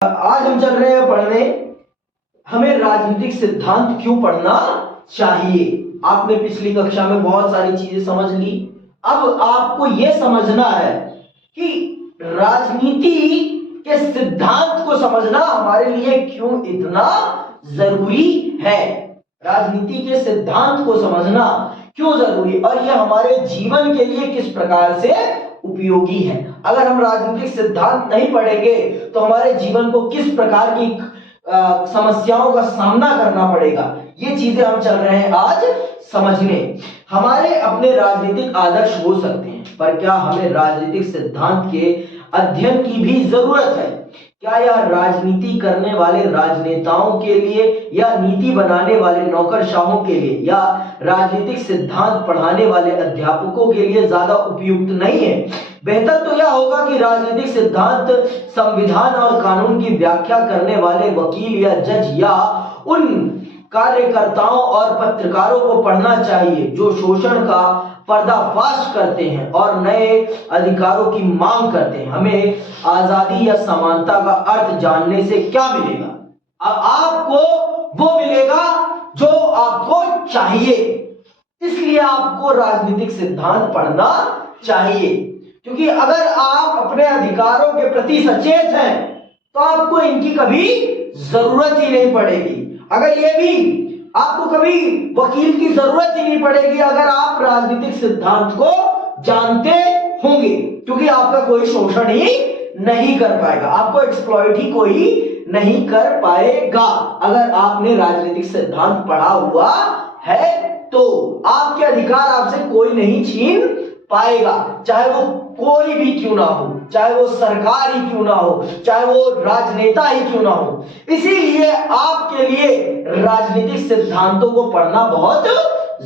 आज हम चल रहे हैं पढ़ने हमें राजनीतिक सिद्धांत क्यों पढ़ना चाहिए। आपने पिछली कक्षा में बहुत सारी चीजें समझ ली। अब आपको यह समझना है कि राजनीति के सिद्धांत को समझना हमारे लिए क्यों इतना जरूरी है। राजनीति के सिद्धांत को समझना क्यों जरूरी और यह हमारे जीवन के लिए किस प्रकार से उपयोगी है। अगर हम राजनीतिक सिद्धांत नहीं पढ़ेंगे तो हमारे जीवन को किस प्रकार की समस्याओं का सामना करना पड़ेगा, ये चीजें हम चल रहे हैं आज समझने। हमारे अपने राजनीतिक आदर्श हो सकते हैं, पर क्या हमें राजनीतिक सिद्धांत के अध्ययन की भी जरूरत है? क्या यह राजनीति करने वाले राजनेताओं के लिए या नीति बनाने वाले नौकरशाहों के लिए या राजनीतिक सिद्धांत पढ़ाने वाले अध्यापकों के लिए ज्यादा उपयुक्त नहीं है? बेहतर तो यह होगा कि राजनीतिक सिद्धांत संविधान और कानून की व्याख्या करने वाले वकील या जज या उन कार्यकर्ताओं और पत्रकारों को पढ़ना चाहिए जो शोषण का पर्दाफाश करते हैं और नए अधिकारों की मांग करते हैं। हमें आजादी या समानता का अर्थ जानने से क्या मिलेगा? अब आपको वो मिलेगा जो आपको चाहिए। इसलिए आपको राजनीतिक सिद्धांत पढ़ना चाहिए, क्योंकि अगर आप अपने अधिकारों के प्रति सचेत हैं तो आपको इनकी कभी जरूरत ही नहीं पड़ेगी। अगर ये भी आपको कभी वकील की जरूरत ही नहीं पड़ेगी अगर आप राजनीतिक सिद्धांत को जानते होंगे, क्योंकि आपका कोई शोषण ही नहीं कर पाएगा, आपको एक्सप्लॉइट ही कोई नहीं कर पाएगा। अगर आपने राजनीतिक सिद्धांत पढ़ा हुआ है तो आपके अधिकार आपसे कोई नहीं छीन पाएगा, चाहे वो कोई भी क्यों ना हो, चाहे वो सरकार ही क्यों ना हो, चाहे वो राजनेता ही क्यों ना हो। इसीलिए आपके लिए राजनीतिक सिद्धांतों को पढ़ना बहुत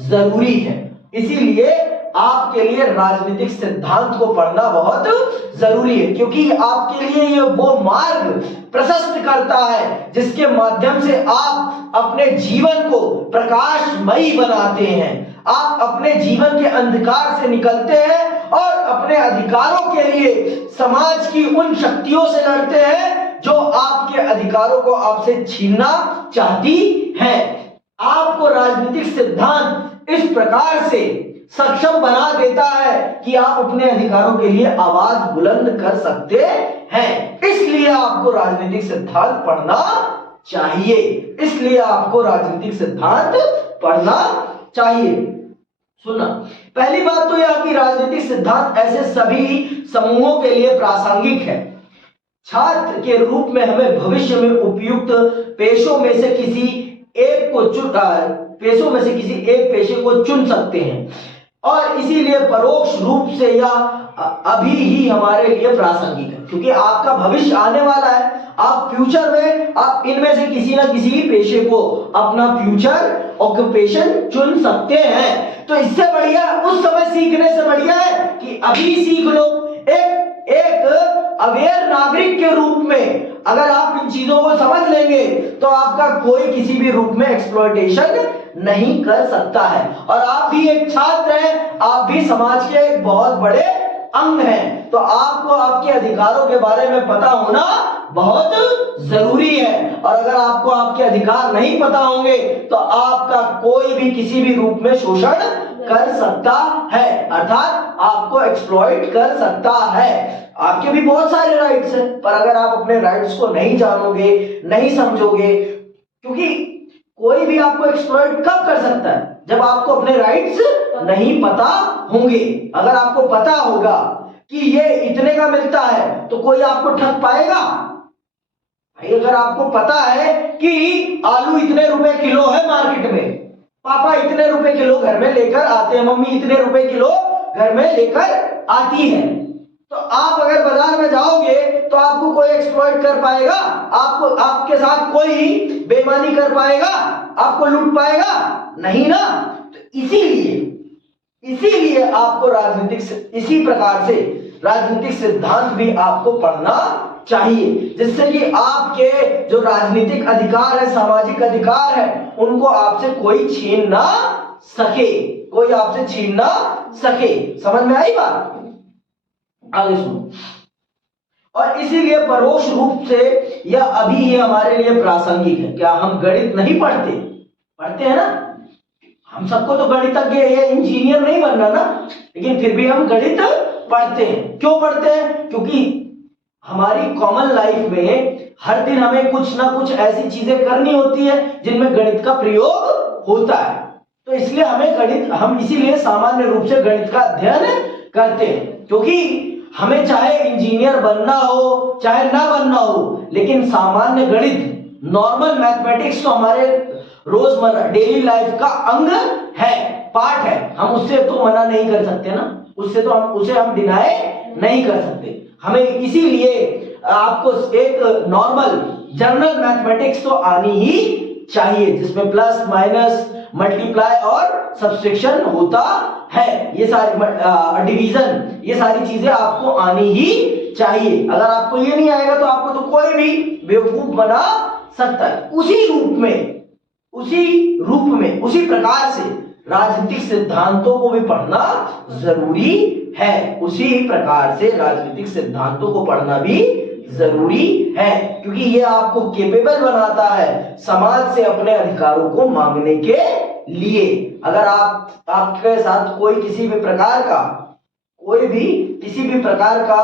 जरूरी है। इसीलिए आपके लिए राजनीतिक सिद्धांत को पढ़ना बहुत जरूरी है, क्योंकि आपके लिए ये वो मार्ग प्रशस्त करता है जिसके माध्यम से आप अपने जीवन को प्रकाशमयी बनाते हैं। आप अपने जीवन के अंधकार से निकलते हैं और अपने अधिकारों के लिए समाज की उन शक्तियों से लड़ते हैं जो आपके अधिकारों को आपसे छीनना चाहती हैं। आपको राजनीतिक सिद्धांत इस प्रकार से सक्षम बना देता है कि आप अपने अधिकारों के लिए आवाज बुलंद कर सकते हैं। इसलिए आपको राजनीतिक सिद्धांत पढ़ना चाहिए। इसलिए आपको राजनीतिक सिद्धांत पढ़ना चाहिए। सुनना, पहली बात तो यह कि राजनीतिक सिद्धांत ऐसे सभी समूहों के लिए प्रासंगिक है। छात्र के रूप में हमें भविष्य में उपयुक्त पेशों में से किसी एक पेशे को चुन सकते हैं और इसीलिए परोक्ष रूप से या अभी ही हमारे लिए प्रासंगिक है, क्योंकि आपका भविष्य आने वाला है। आप फ्यूचर में आप इनमें से किसी ना किसी पेशे को अपना फ्यूचर ऑक्यूपेशन चुन सकते हैं। तो इससे बढ़िया उस समय सीखने से बढ़िया है कि अभी सीख लो। एक अवेयर नागरिक के रूप में अगर आप इन चीजों को समझ लेंगे तो आपका कोई किसी भी रूप में एक्सप्लॉयटेशन नहीं कर सकता है। और आप भी एक छात्र हैं, आप भी समाज के एक बहुत बड़े अंग हैं, तो आपको आपके अधिकारों के बारे में पता होना बहुत जरूरी है। और अगर आपको आपके अधिकार नहीं पता होंगे तो आपका कोई भी किसी भी रूप में शोषण कर सकता है, अर्थात आपको एक्सप्लॉइट कर सकता है। आपके भी बहुत सारे राइट्स हैं, पर अगर आप अपने राइट्स को नहीं जानोगे, नहीं समझोगे, क्योंकि कोई भी आपको एक्सप्लॉइट कब कर सकता है? जब आपको अपने राइट्स नहीं पता होंगे। अगर आपको पता होगा कि ये इतने का मिलता है तो कोई आपको ठग पाएगा? भाई, अगर आपको पता है कि आलू इतने रुपए किलो है मार्केट में, पापा इतने रुपए किलो घर में लेकर आते हैं, मम्मी इतने रुपए किलो घर में लेकर आती है, तो आप अगर बाजार में जाओगे तो आपको कोई एक्सप्लॉइट कर पाएगा? आपको आपके साथ कोई बेईमानी कर पाएगा? आपको लूट पाएगा? नहीं ना। तो इसीलिए आपको इसी प्रकार से राजनीतिक सिद्धांत भी आपको पढ़ना चाहिए, जिससे कि आपके जो राजनीतिक अधिकार है, सामाजिक अधिकार है, उनको आपसे कोई छीन ना सके, कोई आपसे छीन ना सके। समझ में आई बात? आगे सुनो। और इसीलिए परोक्ष रूप से यह अभी ये हमारे लिए प्रासंगिक है। क्या हम गणित नहीं पढ़ते? पढ़ते हैं ना। हम सबको तो गणितज्ञ या इंजीनियर नहीं बनना ना, लेकिन फिर भी हम गणित पढ़ते हैं। क्यों पढ़ते हैं? क्योंकि हमारी कॉमन लाइफ में हर दिन हमें कुछ ना कुछ ऐसी चीजें करनी होती है जिनमें गणित का प्रयोग होता है। तो इसलिए हमें गणित, हम इसीलिए सामान्य रूप से गणित का अध्ययन करते हैं। क्योंकि हमें चाहे इंजीनियर बनना हो चाहे ना बनना हो, लेकिन सामान्य गणित, नॉर्मल मैथमेटिक्स तो हमारे रोजमर्रा डेली लाइफ का अंग है, पार्ट है। हम उससे तो मना नहीं कर सकते ना, उससे तो हम डिनाई नहीं कर सकते। हमें इसीलिए आपको एक नॉर्मल जनरल मैथमेटिक्स तो आनी ही चाहिए, जिसमें प्लस माइनस मल्टीप्लाई और सब्सट्रैक्शन होता है, ये सारी डिवीजन, ये सारी चीजें आपको आनी ही चाहिए। अगर आपको ये नहीं आएगा तो आपको तो कोई भी बेवकूफ बना सकता है। उसी रूप में उसी प्रकार से राजनीतिक सिद्धांतों को भी पढ़ना जरूरी है। उसी प्रकार से राजनीतिक सिद्धांतों को पढ़ना भी जरूरी है, क्योंकि ये आपको केपेबल बनाता है समाज से अपने अधिकारों को मांगने के लिए। अगर आपके साथ कोई किसी भी प्रकार का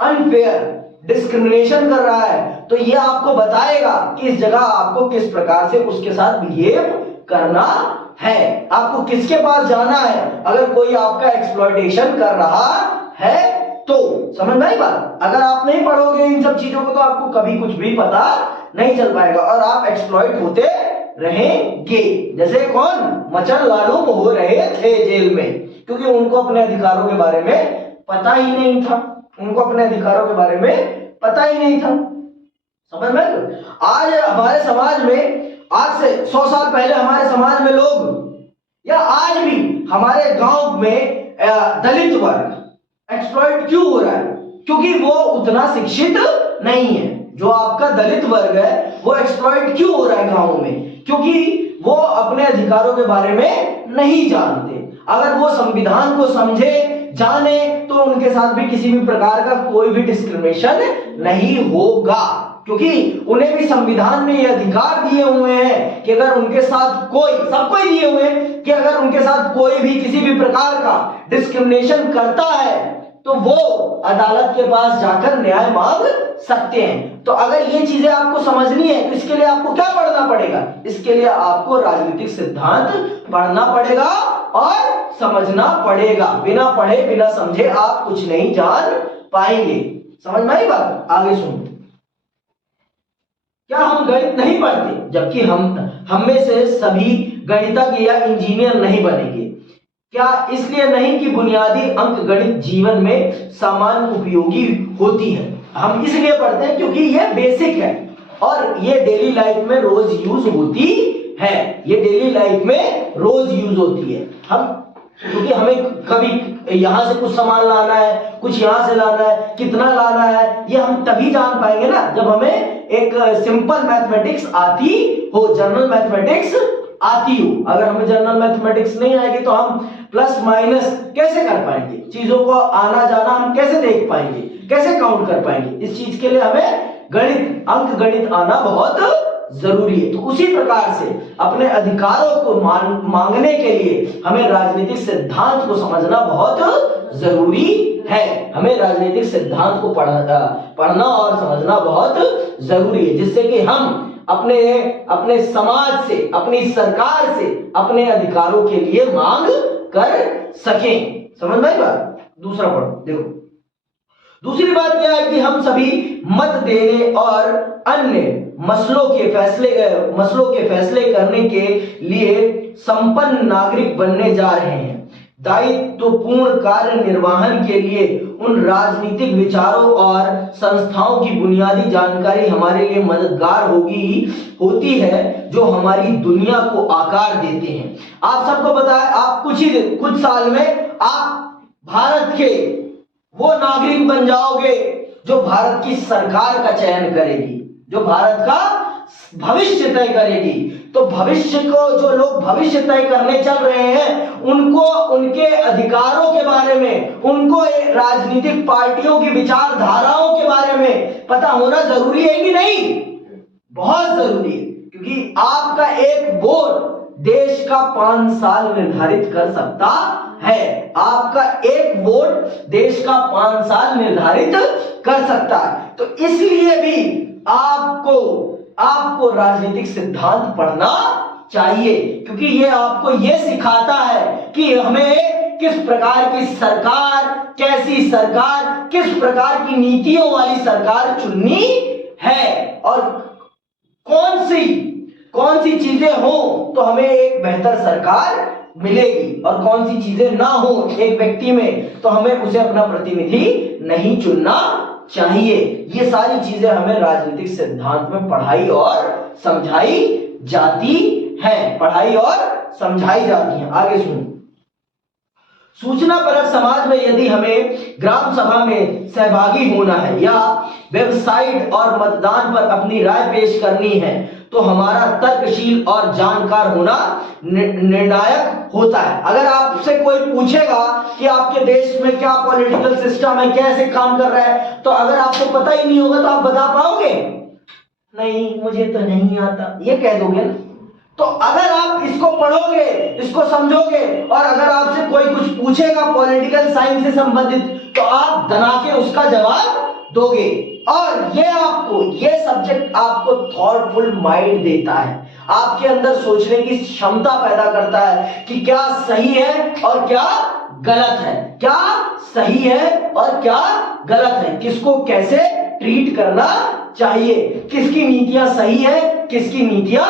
अनफेयर डिस्क्रिमिनेशन कर रहा है, तो ये आपको बताएगा कि इस जगह आपको किस प्रकार से उसके साथ बिहेव करना है, आपको किसके पास जाना है अगर कोई आपका एक्सप्लॉयटेशन कर रहा है। तो समझ में आई बात? अगर आप नहीं पढ़ोगे इन सब चीजों को तो आपको कभी कुछ भी पता नहीं चल पाएगा और आप एक्सप्लॉइट होते रहेंगे। जैसे कौन? मचन लालू हो रहे थे जेल में, क्योंकि उनको अपने अधिकारों के बारे में पता ही नहीं था। समझ में? आज हमारे समाज में, आज से 100 साल पहले हमारे समाज में लोग, या आज भी हमारे गांव में दलित वर्ग एक्सप्लॉइट क्यों हो रहा है? क्योंकि वो उतना शिक्षित नहीं है। जो आपका दलित वर्ग है वो एक्सप्लॉइट क्यों हो रहा है गांव में? क्योंकि वो अपने अधिकारों के बारे में नहीं जानते। अगर वो संविधान को समझे, जाने, तो उनके साथ भी किसी भी प्रकार का कोई भी डिस्क्रिमिनेशन नहीं होगा, क्योंकि उन्हें भी संविधान ने ये अधिकार दिए हुए हैं कि अगर उनके साथ कोई, सबको ही दिए हुए हैं कि अगर उनके साथ कोई भी किसी भी प्रकार का डिस्क्रिमिनेशन करता है तो वो अदालत के पास जाकर न्याय मांग सकते हैं। तो अगर ये चीजें आपको समझनी है तो इसके लिए आपको क्या पढ़ना पड़ेगा? इसके लिए आपको राजनीतिक सिद्धांत पढ़ना पड़ेगा और समझना पड़ेगा। बिना पढ़े बिना समझे आप कुछ नहीं जान पाएंगे। समझ में आई बात? आगे सुनो। क्या हम गणित नहीं पढ़ते? जबकि हम में से सभी गणितज्ञ या इंजीनियर नहीं बनेंगे। क्या इसलिए नहीं कि बुनियादी अंक गणित जीवन में सामान्य उपयोगी होती है। हम इसलिए पढ़ते हैं क्योंकि ये बेसिक है और ये डेली लाइफ में रोज यूज होती है। हम, क्योंकि हमें कभी यहां से कुछ सामान लाना है, कुछ यहां से लाना है, कितना लाना है, ये हम तभी जान पाएंगे ना जब हमें एक सिंपल मैथमेटिक्स आती हो, जनरल मैथमेटिक्स आती हो। अगर हमें जनरल मैथमेटिक्स नहीं आएगी तो हम प्लस माइनस कैसे कर पाएंगे? चीजों को आना जाना हम कैसे देख पाएंगे? कैसे काउंट कर पाएंगे? इस चीज के लिए हमें गणित, अंक गणित आना बहुत जरूरी है। तो उसी प्रकार से अपने अधिकारों को मांगने के लिए हमें राजनीतिक सिद्धांत को समझना बहुत जरूरी है। हमें राजनीतिक सिद्धांत को पढ़ना और समझना बहुत जरूरी है, जिससे कि हम अपने समाज से, अपनी सरकार से अपने अधिकारों के लिए मांग कर सकें। समझ में आई बात? दूसरा पढ़ो, देखो। दूसरी बात यह है कि हम सभी मत देने और अन्य मसलों के फैसले करने के लिए संपन्न नागरिक बनने जा रहे हैं। दायित्वपूर्ण कार्य निर्वहन के लिए उन राजनीतिक विचारों और संस्थाओं की बुनियादी जानकारी हमारे लिए मददगार होती है जो हमारी दुनिया को आकार देते हैं। आप सबको पता है, आप कुछ साल में आप भारत के वो नागरिक बन जाओगे जो भारत की सरकार का चयन करेगी, जो भारत का भविष्य तय करेगी। तो तो भविष्य को जो लोग भविष्य तय करने चल रहे हैं उनको उनके अधिकारों के बारे में, उनको राजनीतिक पार्टियों की विचारधाराओं के बारे में पता होना जरूरी है कि नहीं? बहुत जरूरी है, क्योंकि आपका एक वोट देश का 5 साल निर्धारित कर सकता है। आपका एक वोट देश का 5 साल निर्धारित कर सकता है। तो इसलिए भी आपको राजनीतिक सिद्धांत पढ़ना चाहिए, क्योंकि ये आपको ये सिखाता है कि हमें किस प्रकार की सरकार, कैसी सरकार, किस प्रकार की नीतियों वाली सरकार चुननी है, और कौन सी चीजें हो तो हमें एक बेहतर सरकार मिलेगी, और कौन सी चीजें ना हो एक व्यक्ति में तो हमें उसे अपना प्रतिनिधि नहीं चुनना चाहिए। ये सारी चीजें हमें राजनीतिक सिद्धांत में पढ़ाई और समझाई जाती हैं, पढ़ाई और समझाई जाती हैं। आगे सुनो। सूचना परक समाज में यदि हमें ग्राम सभा में सहभागी होना है या वेबसाइट और मतदान पर अपनी राय पेश करनी है तो हमारा तर्कशील और जानकार होना निर्णायक होता है। अगर आपसे कोई पूछेगा कि आपके देश में क्या पॉलिटिकल सिस्टम है, कैसे काम कर रहा है, तो अगर आपको पता ही नहीं होगा तो आप बता पाओगे? नहीं, मुझे तो नहीं आता, ये कह दोगे ना। तो अगर आप इसको पढ़ोगे, इसको समझोगे, और अगर आपसे कोई कुछ पूछेगा पॉलिटिकल साइंस से संबंधित तो आप दना के उसका जवाब दोगे। और ये सब्जेक्ट आपको थॉटफुल माइंड देता है, आपके अंदर सोचने की क्षमता पैदा करता है कि क्या सही है और क्या गलत है, क्या सही है और क्या गलत है, किसको कैसे ट्रीट करना चाहिए, किसकी नीतियां सही है, किसकी नीतियां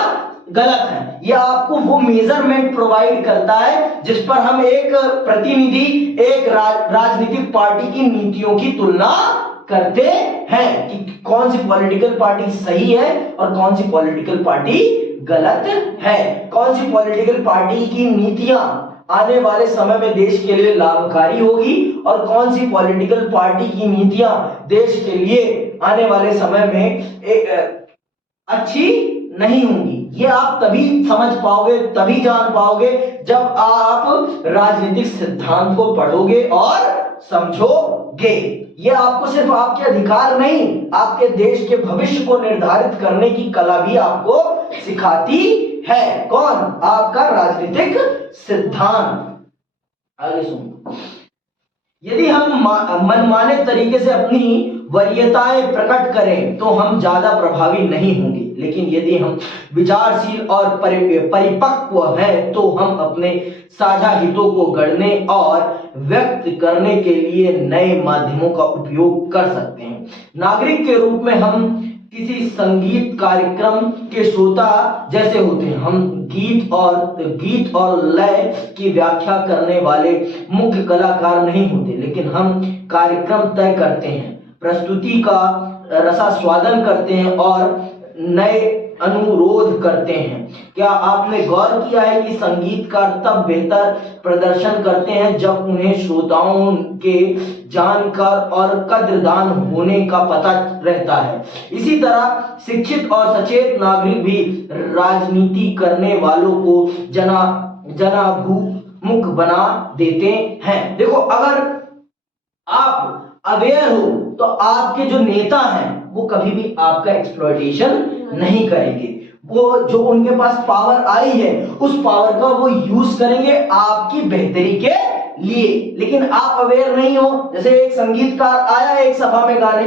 गलत है। यह आपको वो मेजरमेंट प्रोवाइड करता है जिस पर हम एक प्रतिनिधि, एक राजनीतिक पार्टी की नीतियों की तुलना करते हैं कि कौन सी पॉलिटिकल पार्टी सही है और कौन सी पॉलिटिकल पार्टी गलत है, कौन सी पॉलिटिकल पार्टी की नीतियां आने वाले समय में देश के लिए लाभकारी होगी और कौन सी पॉलिटिकल पार्टी की नीतियां देश के लिए आने वाले समय में अच्छी नहीं होंगी। ये आप तभी समझ पाओगे, तभी जान पाओगे जब आप राजनीतिक सिद्धांत को पढ़ोगे और समझोगे। ये आपको सिर्फ आपके अधिकार नहीं, आपके देश के भविष्य को निर्धारित करने की कला भी आपको सिखाती है। कौन? आपका राजनीतिक सिद्धांत। आगे सुनो। यदि हम मनमाने तरीके से अपनी वरीयताएं प्रकट करें तो हम ज्यादा प्रभावी नहीं होंगे, लेकिन यदि हम विचारशील और परिपक्व हैं तो हम अपने साझा हितों को गढ़ने और व्यक्त करने के लिए नए माध्यमों का उपयोग कर सकते हैं। नागरिक के रूप में हम किसी संगीत कार्यक्रम के श्रोता जैसे होते हैं। हम गीत और लय की व्याख्या करने वाले मुख्य कलाकार नहीं होते, लेकिन हम कार्यक्रम तय करते हैं, प्रस्तुति का रसास्वादन करते हैं और नए अनुरोध करते हैं। क्या आपने गौर किया है कि संगीतकार तब बेहतर प्रदर्शन करते हैं जब उन्हें श्रोताओं के जानकार और कद्रदान होने का पता रहता है। इसी तरह शिक्षित और सचेत नागरिक भी राजनीति करने वालों को जनाभिमुख बना देते हैं। देखो, अगर आप अवेयर हो तो आपके जो नेता हैं वो कभी भी आपका एक्सप्लॉयटेशन नहीं करेंगे। वो जो उनके पास पावर आई है उस पावर का वो यूज करेंगे आपकी बेहतरी के लिए। लेकिन आप अवेयर नहीं हो, जैसे एक संगीतकार आया एक सभा में गाने,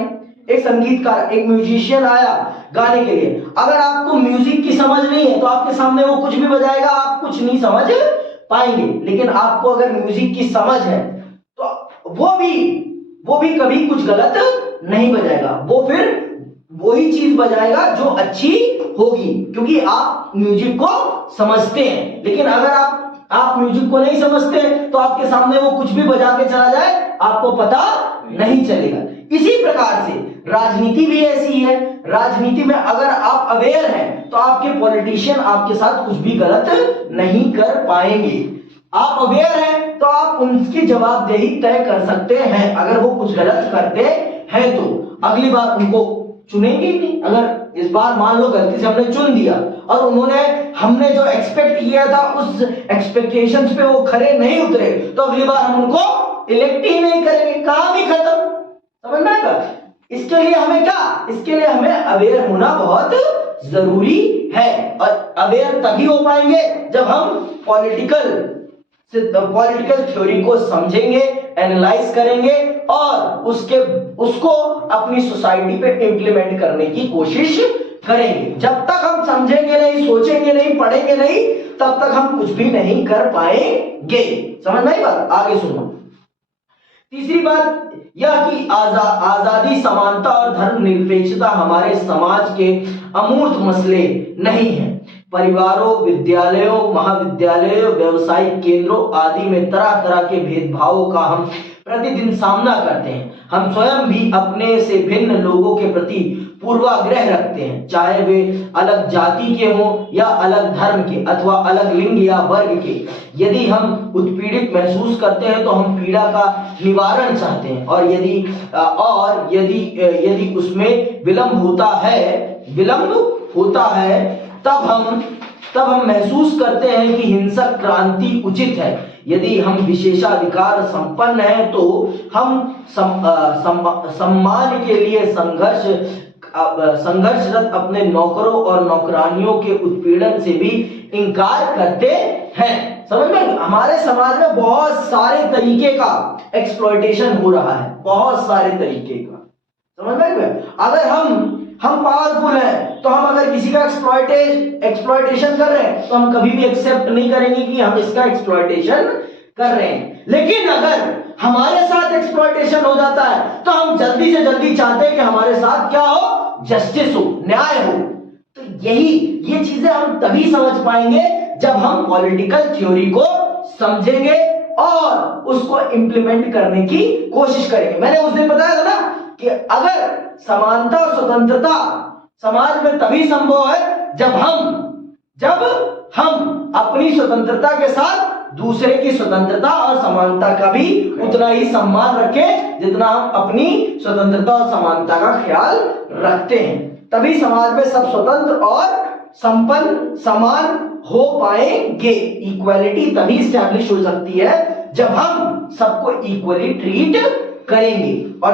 एक म्यूजिशियन आया गाने के लिए, अगर आपको म्यूजिक की समझ नहीं है तो आपके सामने वो कुछ भी बजाएगा, आप कुछ नहीं समझ पाएंगे। लेकिन आपको अगर म्यूजिक की समझ है तो वो भी कभी कुछ गलत नहीं बजाएगा, वो फिर वही चीज बजाएगा जो अच्छी होगी, क्योंकि आप म्यूजिक को समझते हैं। लेकिन अगर आप म्यूजिक को नहीं समझते तो आपके सामने वो कुछ भी बजा के चला जाए, आपको पता नहीं चलेगा। इसी प्रकार से राजनीति भी ऐसी है। राजनीति में अगर आप अवेयर हैं तो आपके पॉलिटिशियन आपके साथ कुछ भी गलत नहीं कर पाएंगे। आप अवेयर हैं तो आप उनकी जवाबदेही तय कर सकते हैं। अगर वो कुछ गलत करते हैं तो अगली बार उनको चुनेंगे ही नहीं। अगर इस बार मान लो गलती से हमने चुन दिया और हमने जो एक्सपेक्ट किया था उस एक्सपेक्टेशंस पे वो खरे नहीं उतरे, तो अगली बार हम उनको इलेक्ट ही नहीं करेंगे, काम ही खत्म। समझ में आएगा? इसके लिए हमें क्या, इसके लिए हमें अवेयर होना बहुत जरूरी है। और अवेयर तभी हो पाएंगे जब हम पॉलिटिकल थ्योरी को समझेंगे, एनालाइज करेंगे और उसको अपनी सोसाइटी पे इंप्लीमेंट करने की कोशिश करेंगे। जब तक हम समझेंगे नहीं, सोचेंगे नहीं, पढ़ेंगे नहीं, तब तक हम कुछ भी नहीं कर पाएंगे। समझ में आई बात? आगे सुनो। तीसरी बात यह कि आजादी, समानता और धर्मनिरपेक्षता हमारे समाज के अमूर्त मसले नहीं हैं। परिवारों, विद्यालयों, महाविद्यालयों, व्यावसायिक केंद्रों आदि में तरह तरह के भेदभावों का हम प्रतिदिन सामना करते हैं। हम स्वयं भी अपने से भिन्न लोगों के प्रति पूर्वाग्रह रखते हैं, चाहे वे अलग जाति के हों या अलग धर्म के अथवा अलग लिंग या वर्ग के। यदि हम उत्पीड़ित महसूस करते हैं तो हम पीड़ा का निवारण चाहते हैं, और यदि उसमें विलंब होता है तब हम महसूस करते हैं कि हिंसक क्रांति उचित है। यदि हम विशेषाधिकार संपन्न हैं तो हम सम्मान के लिए संघर्षरत अपने नौकरों और नौकरानियों के उत्पीड़न से भी इनकार करते हैं। समझ में? हमारे समाज में बहुत सारे तरीके का एक्सप्लॉयटेशन हो रहा है, बहुत सारे तरीके का। समझ में? अगर हम पावरफुल हैं तो हम अगर किसी का एक्सप्लॉयटेशन कर रहे हैं तो हम कभी भी एक्सेप्ट नहीं करेंगे कि हम इसका एक्सप्लॉयटेशन कर रहे हैं। लेकिन अगर हमारे साथ एक्सप्लॉयटेशन हो जाता है तो हम जल्दी से जल्दी चाहते हैं कि हमारे साथ क्या हो, जस्टिस हो, न्याय हो। तो ये चीजें हम तभी समझ पाएंगे जब हम पॉलिटिकल थ्योरी को समझेंगे और उसको इंप्लीमेंट करने की कोशिश करेंगे। मैंने उस दिन बताया था ना कि अगर समानता और स्वतंत्रता समाज में तभी संभव है जब हम अपनी स्वतंत्रता के साथ दूसरे की स्वतंत्रता और समानता का भी उतना ही सम्मान रखें जितना हम अपनी स्वतंत्रता और समानता का ख्याल रखते हैं। तभी समाज में सब स्वतंत्र और संपन्न समान हो पाएंगे। इक्वालिटी तभी स्टैब्लिश हो सकती है जब हम सबको इक्वली ट्रीट करेंगे, और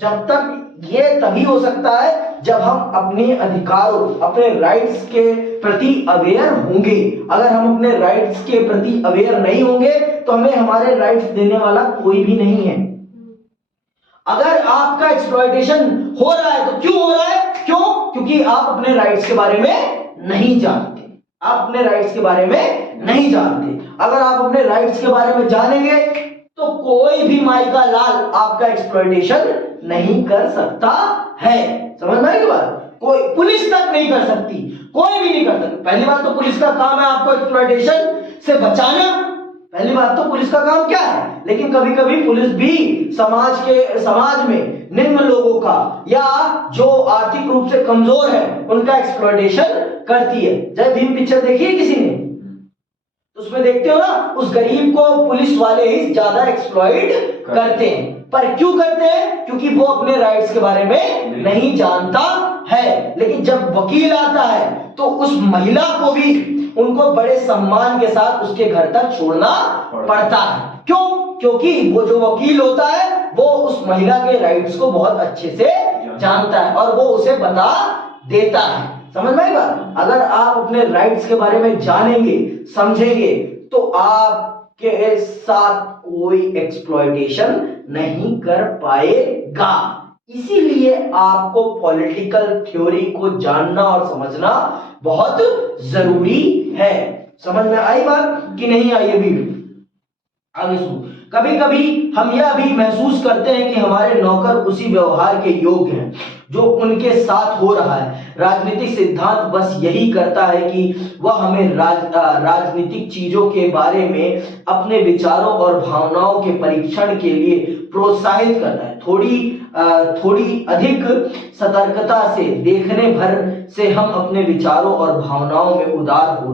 जब तक ये तभी हो सकता है जब हम अपने अधिकारों, अपने राइट्स के प्रति अवेयर होंगे। अगर हम अपने राइट्स के प्रति अवेयर नहीं होंगे तो हमें हमारे राइट्स देने वाला कोई भी नहीं है। अगर आपका एक्सप्लॉयटेशन हो रहा है तो क्यों हो रहा है? क्योंकि आप अपने राइट्स के बारे में नहीं जानते। आप अपने राइट्स के बारे में नहीं जानते। अगर आप अपने राइट्स के बारे में जानेंगे तो कोई भी माई का लाल आपका एक्सप्लॉयटेशन नहीं कर सकता है। समझ में आई बात? कोई पुलिस तक नहीं कर सकती, कोई भी नहीं कर सकती। पहली बात तो पुलिस का काम है आपको एक्सप्लॉयटेशन से बचाना। पहली बात तो पुलिस का काम क्या है? लेकिन कभी कभी पुलिस भी समाज में निम्न लोगों का या जो आर्थिक रूप से कमजोर है उनका एक्सप्लॉयटेशन करती है। जय भीम पिक्चर देखी है किसी ने? उसमें देखते हो ना, उस गरीब को पुलिस वाले ही ज्यादा एक्सप्लॉइट करते हैं। पर क्यों करते हैं? क्योंकि वो अपने राइट्स के बारे में नहीं जानता है। लेकिन जब वकील आता है तो उस महिला को भी उनको बड़े सम्मान के साथ उसके घर तक छोड़ना पड़ता है। क्यों? क्योंकि वो जो वकील होता है वो उस महिला के राइट्स को बहुत अच्छे से जानता है और वो उसे बता देता है। समझ में आई बात? अगर आप अपने राइट्स के बारे में जानेंगे, समझेंगे, तो आपके साथ कोई एक्सप्लॉयटेशन नहीं कर पाएगा। इसीलिए आपको पॉलिटिकल थ्योरी को जानना और समझना बहुत जरूरी है। समझ में आई बात कि नहीं आई? अभी आगे सुनो। कभी कभी हम यह भी महसूस करते हैं कि हमारे नौकर उसी व्यवहार के योग्य हैं जो उनके साथ हो रहा है। राजनीतिक सिद्धांत बस यही करता है कि वह हमें राजनीतिक चीजों के बारे में अपने विचारों और भावनाओं के परीक्षण के लिए प्रोत्साहित करता है। थोड़ी अधिक सतर्कता से देखने भर से हम अपने विचारों और भावनाओं में उदार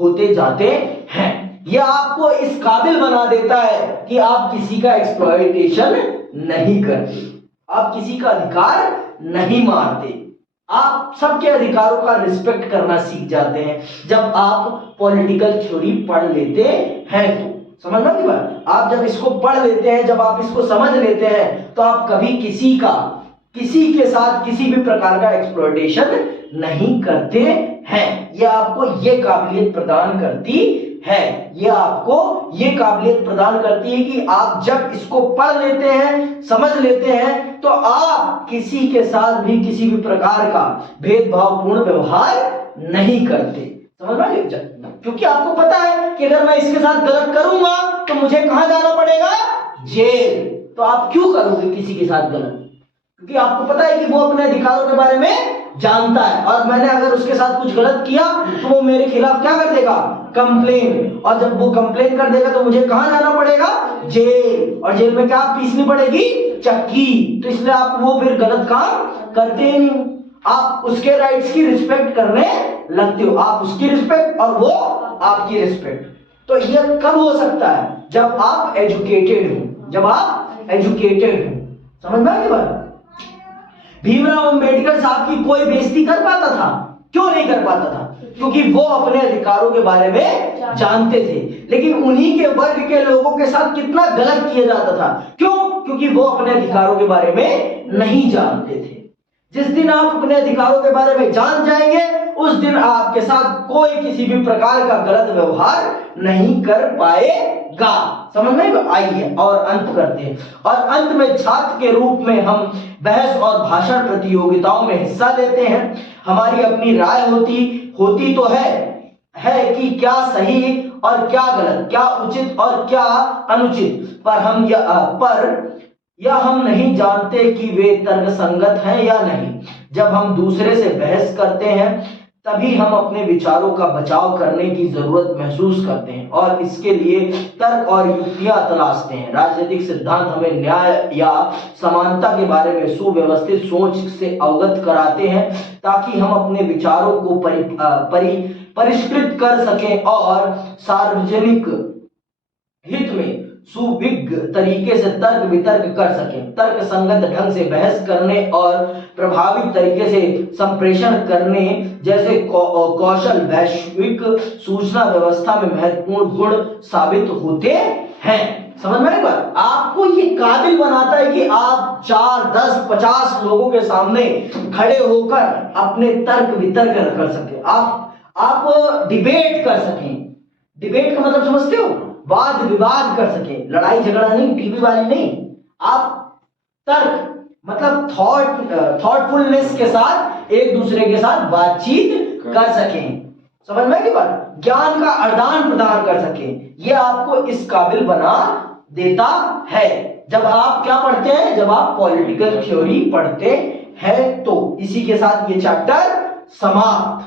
होते जाते हैं। यह आपको इस काबिल बना देता है कि आप किसी का एक्सप्लॉयटेशन नहीं करते, आप किसी का अधिकार नहीं मारते। आप सबके अधिकारों का रिस्पेक्ट करना सीख जाते हैं जब आप पॉलिटिकल थ्योरी पढ़ लेते हैं। तो समझ में की बात, आप जब इसको पढ़ लेते हैं, जब आप इसको समझ लेते हैं, तो आप कभी किसी के साथ किसी भी प्रकार का एक्सप्लॉयटेशन नहीं करते हैं। यह आपको ये काबिलियत प्रदान करती है, ये आपको ये काबिलियत प्रदान करती है कि आप जब इसको पढ़ लेते हैं, समझ लेते हैं, तो आप किसी के साथ भी किसी भी प्रकार का भेदभावपूर्ण व्यवहार नहीं करते। समझ में, क्योंकि आपको पता है कि अगर मैं इसके साथ गलत करूंगा तो मुझे कहां जाना पड़ेगा, जेल। तो आप क्यों करोगे किसी के साथ गलत? क्योंकि आपको पता है कि वो अपने अधिकारों के बारे में जानता है, और मैंने अगर उसके साथ कुछ गलत किया तो वो मेरे खिलाफ क्या कर देगा, कंप्लेन। और जब वो कंप्लेन कर देगा तो मुझे कहां जाना पड़ेगा, जेल। और जेल में क्या पीसनी पड़ेगी, चक्की। तो इसलिए आप वो फिर गलत काम करते ही नहीं, आप उसके राइट्स की रिस्पेक्ट करने लगते हो, आप उसकी रिस्पेक्ट और वो आपकी रिस्पेक्ट। तो यह कब हो सकता है, जब आप एजुकेटेड हो, जब आप एजुकेटेड हो। समझ में आई बात? भीमराव अंबेडकर साहब की कोई बेइज्जती कर पाता था? क्यों नहीं कर पाता था? क्योंकि वो अपने अधिकारों के बारे में जानते थे। लेकिन उन्हीं के वर्ग के लोगों के साथ कितना गलत किया जाता था। क्यों? क्योंकि वो अपने अधिकारों के बारे में नहीं जानते थे। जिस दिन आप अपने अधिकारों के बारे में जान जाएंगे, उस दिन आपके साथ कोई किसी भी प्रकार का गलत व्यवहार नहीं कर पाएगा। समझ में? आइए और अंत करते हैं। और अंत में छात्र के रूप में हम बहस और भाषण प्रतियोगिताओं में हिस्सा लेते हैं। हमारी अपनी राय होती तो है कि क्या सही और क्या गलत, क्या उचित और क्या अनुचित, पर या हम नहीं जानते कि वे तर्कसंगत हैं या नहीं। जब हम दूसरे से बहस करते हैं तभी हम अपने विचारों का बचाव करने की जरूरत महसूस करते हैं और इसके लिए तर्क और युक्तियां तलाशते हैं। राजनीतिक सिद्धांत हमें न्याय या समानता के बारे में सुव्यवस्थित सोच से अवगत कराते हैं ताकि हम अपने विचारों को परिष्कृत कर सकें और सार्वजनिक हित में सुविज्ञ तरीके से तर्क वितर्क कर सकें। तर्क संगत ढंग से बहस करने और प्रभावी तरीके से संप्रेषण करने जैसे कौशल वैश्विक सूचना व्यवस्था में महत्वपूर्ण गुण साबित होते हैं। समझ में आई बात? आपको ये काबिल बनाता है कि आप 4, 10, 50 लोगों के सामने खड़े होकर अपने तर्क वितर्क कर सके, आप डिबेट कर सकें। डिबेट का मतलब समझते हो? वाद विवाद कर सके, लड़ाई झगड़ा नहीं, टीवी वाली नहीं। आप तर्क मतलब थॉटफुलनेस के साथ एक दूसरे के साथ बातचीत कर सकें। समझ में आई बात? ज्ञान का आदान प्रदान कर सकें। यह आपको इस काबिल बना देता है जब आप क्या पढ़ते हैं, जब आप पॉलिटिकल थ्योरी पढ़ते हैं। तो इसी के साथ ये चैप्टर समाप्त।